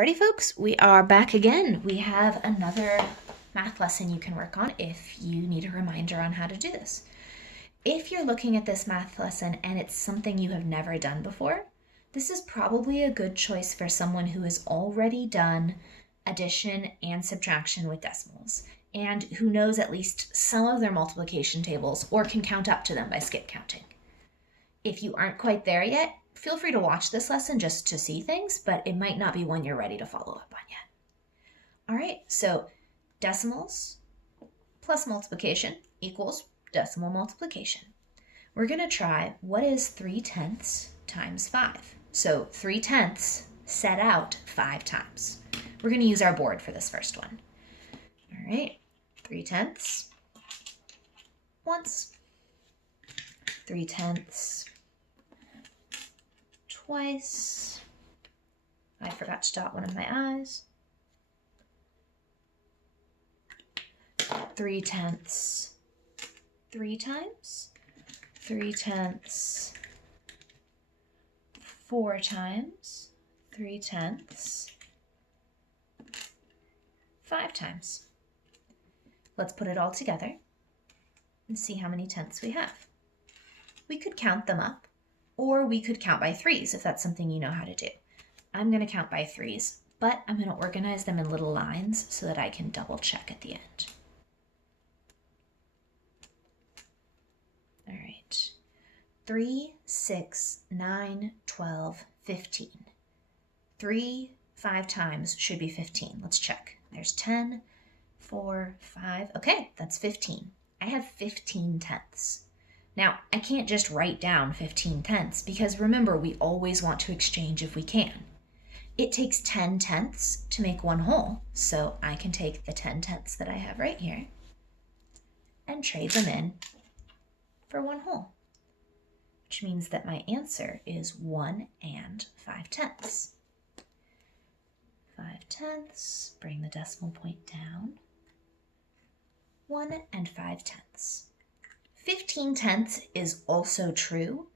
Alrighty, folks, we are back again. We have another math lesson you can work on if you need a reminder on how to do this. If you're looking at this math lesson and it's something you have never done before, this is probably a good choice for someone who has already done addition and subtraction with decimals and who knows at least some of their multiplication tables or can count up to them by skip counting. If you aren't quite there yet, feel free to watch this lesson just to see things, but it might not be one you're ready to follow up on yet. All right, so decimals plus multiplication equals decimal multiplication. We're going to try what is 3/10 times 5. So 3/10 set out 5 times. We're going to use our board for this first one. All right, 3/10 once, 3/10 twice. I forgot to dot one of my I's. 3/10 3 times. 3/10 4 times. 3/10 5 times. Let's put it all together and see how many tenths we have. We could count them up, or we could count by threes if that's something you know how to do. I'm going to count by threes, but I'm going to organize them in little lines so that I can double check at the end. All right, 3, 6, 9, 12, 15. 3 5 times should be 15. Let's check. There's 10, 4, 5. Okay, that's 15. I have 15 tenths. Now, I can't just write down 15 tenths because remember, we always want to exchange if we can. It takes 10 tenths to make one whole, so I can take the 10 tenths that I have right here and trade them in for one whole, which means that my answer is 1 and 5 tenths. 5 tenths, bring the decimal point down, 1 and 5 tenths. 15 tenths is also true,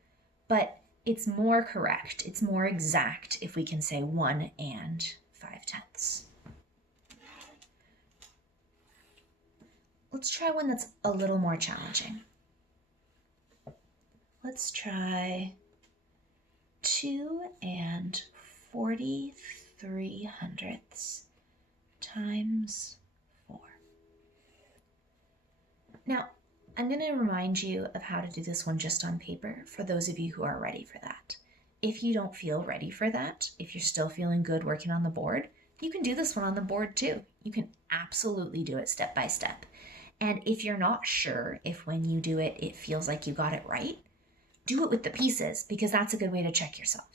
but it's more correct, it's more exact if we can say 1 and 5 tenths. Let's try one that's a little more challenging. Let's try 2 and 43 hundredths times 4. Now, I'm going to remind you of how to do this one just on paper for those of you who are ready for that. If you don't feel ready for that, if you're still feeling good working on the board, you can do this one on the board too. You can absolutely do it step by step. And if you're not sure if when you do it, it feels like you got it right, do it with the pieces because that's a good way to check yourself.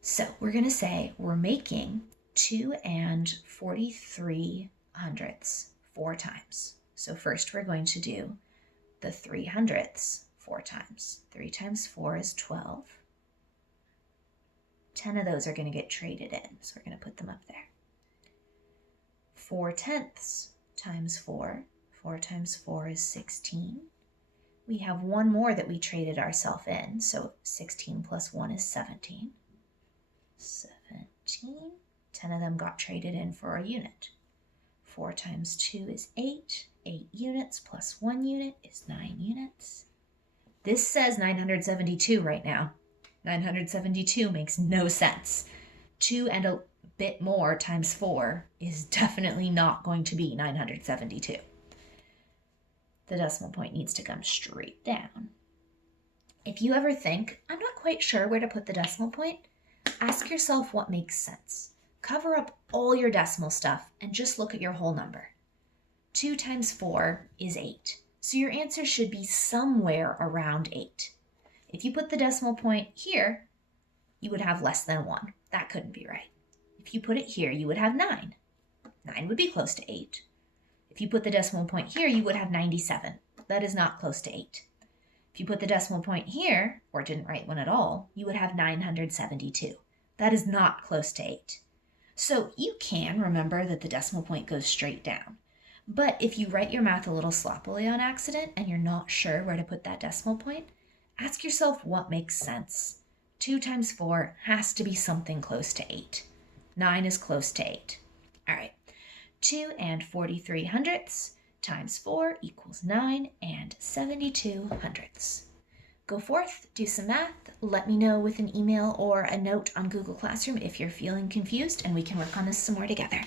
So we're going to say we're making 2 and 43 hundredths 4 times. So first we're going to do the 3 hundredths 4 times. 3 times 4 is 12. 10 of those are going to get traded in, so we're going to put them up there. 4 tenths times 4. 4 times 4 is 16. We have one more that we traded ourselves in, so 16 plus 1 is 17. 17. 10 of them got traded in for a unit. 4 times 2 is 8. 8 units plus 1 unit is 9 units. This says 972 right now. 972 makes no sense. 2 and a bit more times 4 is definitely not going to be 972. The decimal point needs to come straight down. If you ever think, I'm not quite sure where to put the decimal point, ask yourself what makes sense. Cover up all your decimal stuff and just look at your whole number. 2 times 4 is 8. So your answer should be somewhere around 8. If you put the decimal point here, you would have less than 1. That couldn't be right. If you put it here, you would have 9. 9 would be close to 8. If you put the decimal point here, you would have 97. That is not close to 8. If you put the decimal point here, or didn't write one at all, you would have 972. That is not close to 8. So you can remember that the decimal point goes straight down. But if you write your math a little sloppily on accident and you're not sure where to put that decimal point, ask yourself what makes sense. 2 times 4 has to be something close to 8. 9 is close to 8. All right. 2 and 43 hundredths times 4 equals 9 and 72 hundredths. Go forth, do some math. Let me know with an email or a note on Google Classroom if you're feeling confused, and we can work on this some more together.